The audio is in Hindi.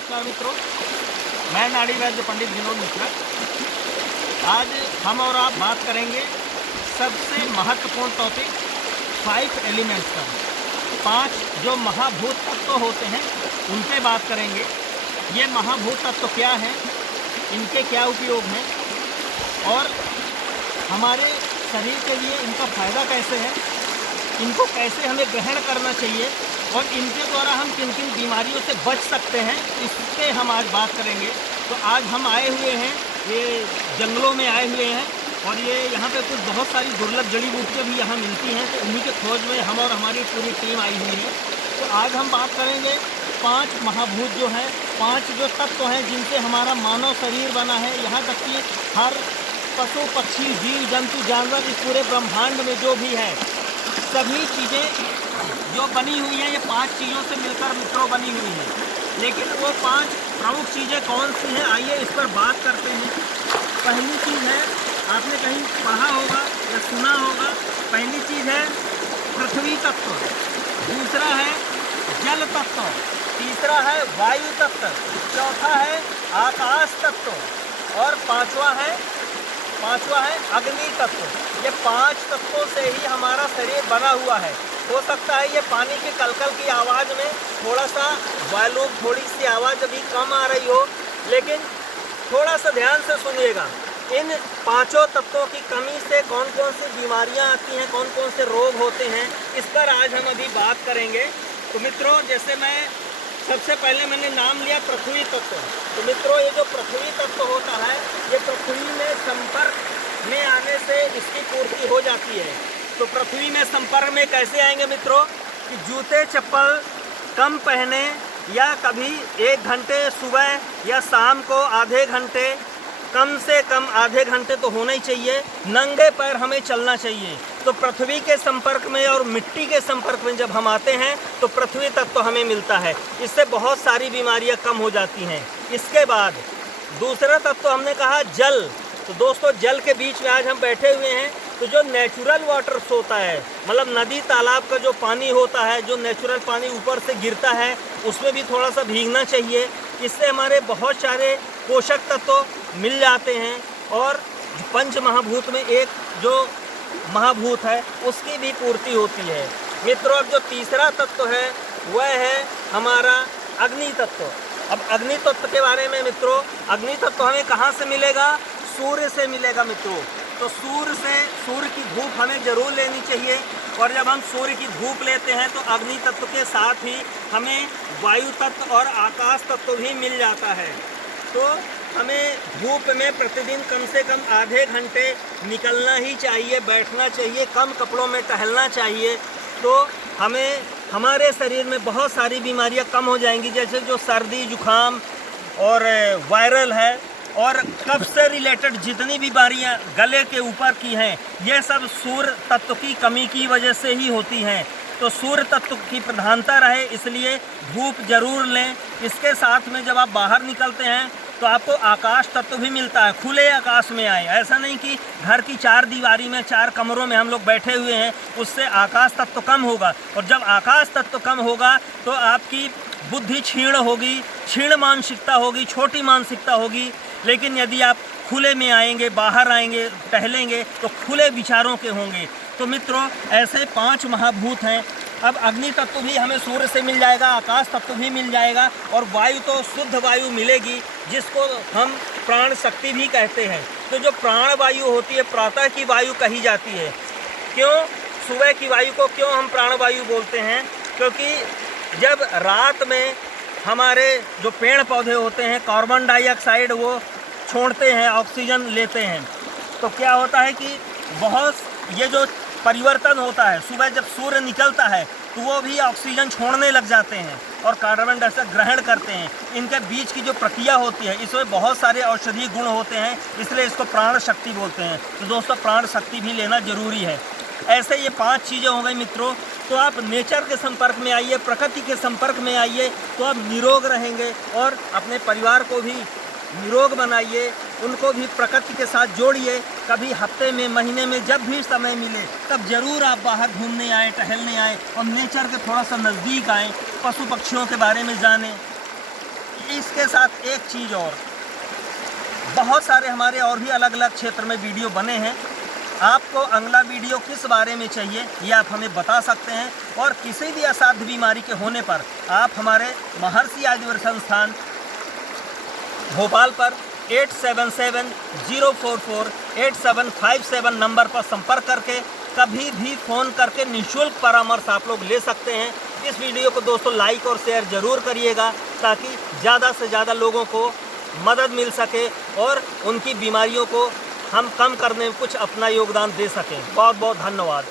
नमस्कार मित्रों, मैं नाड़ी वैद्य पंडित विनोद मिश्रा। आज हम और आप बात करेंगे सबसे महत्वपूर्ण टॉपिक 5 एलिमेंट्स का। 5 जो महाभूत तत्व होते हैं उन पे बात करेंगे। ये महाभूत तत्व क्या हैं, इनके क्या उपयोग हैं और हमारे शरीर के लिए इनका फ़ायदा कैसे है, इनको कैसे हमें ग्रहण करना चाहिए और इनके द्वारा हम किन किन बीमारियों से बच सकते हैं, इस पे हम आज बात करेंगे। तो आज हम आए हुए हैं, ये जंगलों में आए हुए हैं और ये यहाँ पे कुछ बहुत सारी दुर्लभ जड़ी बूटियाँ भी यहाँ मिलती हैं, तो उन्हीं के खोज में हम और हमारी पूरी टीम आई हुई है। तो आज हम बात करेंगे 5 महाभूत जो हैं, 5 जो तत्व हैं जिनसे हमारा मानव शरीर बना है। यहाँ तक कि हर पशु पक्षी जीव जंतु जानवर इस पूरे ब्रह्मांड में जो भी है, सभी चीज़ें जो बनी हुई हैं ये 5 चीज़ों से मिलकर मित्रों बनी हुई हैं। लेकिन वो 5 प्रमुख चीज़ें कौन सी हैं, आइए इस पर बात करते हैं। पहली चीज़ है, आपने कहीं पढ़ा होगा या सुना होगा, पहली चीज़ है पृथ्वी तत्व, दूसरा है जल तत्व, तीसरा है वायु तत्व, चौथा है आकाश तत्व और पांचवा है अग्नि तत्व। ये 5 तत्वों से ही हमारा शरीर बना हुआ है। हो सकता है ये पानी के कलकल की आवाज़ में थोड़ा सा वॉल्यूम, थोड़ी सी आवाज़ अभी कम आ रही हो, लेकिन थोड़ा सा ध्यान से सुनिएगा। इन 5 तत्वों की कमी से कौन कौन सी बीमारियां आती हैं, कौन कौन से रोग होते हैं, इस पर आज हम अभी बात करेंगे। तो मित्रों, जैसे सबसे पहले मैंने नाम लिया पृथ्वी तत्व। तो मित्रों, ये जो पृथ्वी तत्व होता है, ये पृथ्वी में संपर्क में आने से इसकी पूर्ति हो जाती है। तो पृथ्वी में संपर्क में कैसे आएंगे मित्रों, कि जूते चप्पल कम पहने या कभी 1 घंटे सुबह या शाम को आधे घंटे, कम से कम आधे घंटे तो होना ही चाहिए, नंगे पैर हमें चलना चाहिए। तो पृथ्वी के संपर्क में और मिट्टी के संपर्क में जब हम आते हैं तो पृथ्वी तत्व तो हमें मिलता है। इससे बहुत सारी बीमारियां कम हो जाती हैं। इसके बाद दूसरा तत्व तो हमने कहा जल। तो दोस्तों, जल के बीच में आज हम बैठे हुए हैं। तो जो नेचुरल वाटर होता है, मतलब नदी तालाब का जो पानी होता है, जो नेचुरल पानी ऊपर से गिरता है, उसमें भी थोड़ा सा भीगना चाहिए। इससे हमारे बहुत सारे पोषक तत्व मिल जाते हैं और पंच महाभूत में एक जो महाभूत है उसकी भी पूर्ति होती है। मित्रों, अब जो तीसरा तत्व है वह है हमारा अग्नि तत्व। अब अग्नि तत्व के बारे में मित्रों, अग्नि तत्व हमें कहाँ से मिलेगा? सूर्य से मिलेगा मित्रों। तो सूर्य की धूप हमें ज़रूर लेनी चाहिए और जब हम सूर्य की धूप लेते हैं तो अग्नि तत्व के साथ ही हमें वायु तत्व और आकाश तत्व भी मिल जाता है। तो हमें धूप में प्रतिदिन कम से कम आधे घंटे निकलना ही चाहिए, बैठना चाहिए, कम कपड़ों में टहलना चाहिए। तो हमें हमारे शरीर में बहुत सारी बीमारियां कम हो जाएंगी, जैसे जो सर्दी जुखाम और वायरल है और कफ से रिलेटेड जितनी बीमारियां गले के ऊपर की हैं, ये सब सूर्य तत्व की कमी की वजह से ही होती हैं। तो सूर्य तत्व की प्रधानता रहे, इसलिए धूप जरूर लें। इसके साथ में जब आप बाहर निकलते हैं तो आपको आकाश तत्व भी मिलता है। खुले आकाश में आए, ऐसा नहीं कि घर की 4 दीवारी में 4 कमरों में हम लोग बैठे हुए हैं, उससे आकाश तत्व कम होगा। और जब आकाश तत्व कम होगा तो आपकी बुद्धि क्षीण होगी, क्षीण मानसिकता होगी, छोटी मानसिकता होगी। लेकिन यदि आप खुले में आएंगे, बाहर आएंगे, टहलेंगे तो खुले विचारों के होंगे। तो मित्रों, ऐसे 5 महाभूत हैं। अब अग्नि तत्व भी हमें सूर्य से मिल जाएगा, आकाश तत्व भी मिल जाएगा और वायु तो शुद्ध वायु मिलेगी, जिसको हम प्राण शक्ति भी कहते हैं। तो जो प्राण वायु होती है, प्रातः की वायु कही जाती है। क्यों सुबह की वायु को क्यों हम प्राण वायु बोलते हैं? क्योंकि जब रात में हमारे जो पेड़ पौधे होते हैं कार्बन डाइऑक्साइड वो छोड़ते हैं, ऑक्सीजन लेते हैं, तो क्या होता है कि बहुत ये जो परिवर्तन होता है, सुबह जब सूर्य निकलता है तो वो भी ऑक्सीजन छोड़ने लग जाते हैं और कार्बन डाइऑक्साइड ग्रहण करते हैं। इनके बीच की जो प्रक्रिया होती है, इसमें बहुत सारे औषधीय गुण होते हैं, इसलिए इसको प्राण शक्ति बोलते हैं। तो दोस्तों, प्राण शक्ति भी लेना जरूरी है। ऐसे ये 5 चीज़ें हो गई मित्रों। तो आप नेचर के संपर्क में आइए, प्रकृति के संपर्क में आइए, तो आप निरोग रहेंगे और अपने परिवार को भी निरोग बनाइए, उनको भी प्रकृति के साथ जोड़िए। कभी हफ्ते में, महीने में जब भी समय मिले तब ज़रूर आप बाहर घूमने आए, टहलने आए और नेचर के थोड़ा सा नज़दीक आएँ, पशु पक्षियों के बारे में जानें। इस इसके साथ एक चीज़ और, बहुत सारे हमारे और भी अलग अलग क्षेत्र में वीडियो बने हैं। आपको अगला वीडियो किस बारे में चाहिए ये आप हमें बता सकते हैं। और किसी भी असाध्य बीमारी के होने पर आप हमारे महर्षि आयुर्वेद संस्थान भोपाल पर 8770448757 नंबर पर संपर्क करके कभी भी फ़ोन करके निःशुल्क परामर्श आप लोग ले सकते हैं। इस वीडियो को दोस्तों लाइक और शेयर ज़रूर करिएगा ताकि ज़्यादा से ज़्यादा लोगों को मदद मिल सके और उनकी बीमारियों को हम कम करने में कुछ अपना योगदान दे सकें। बहुत बहुत धन्यवाद।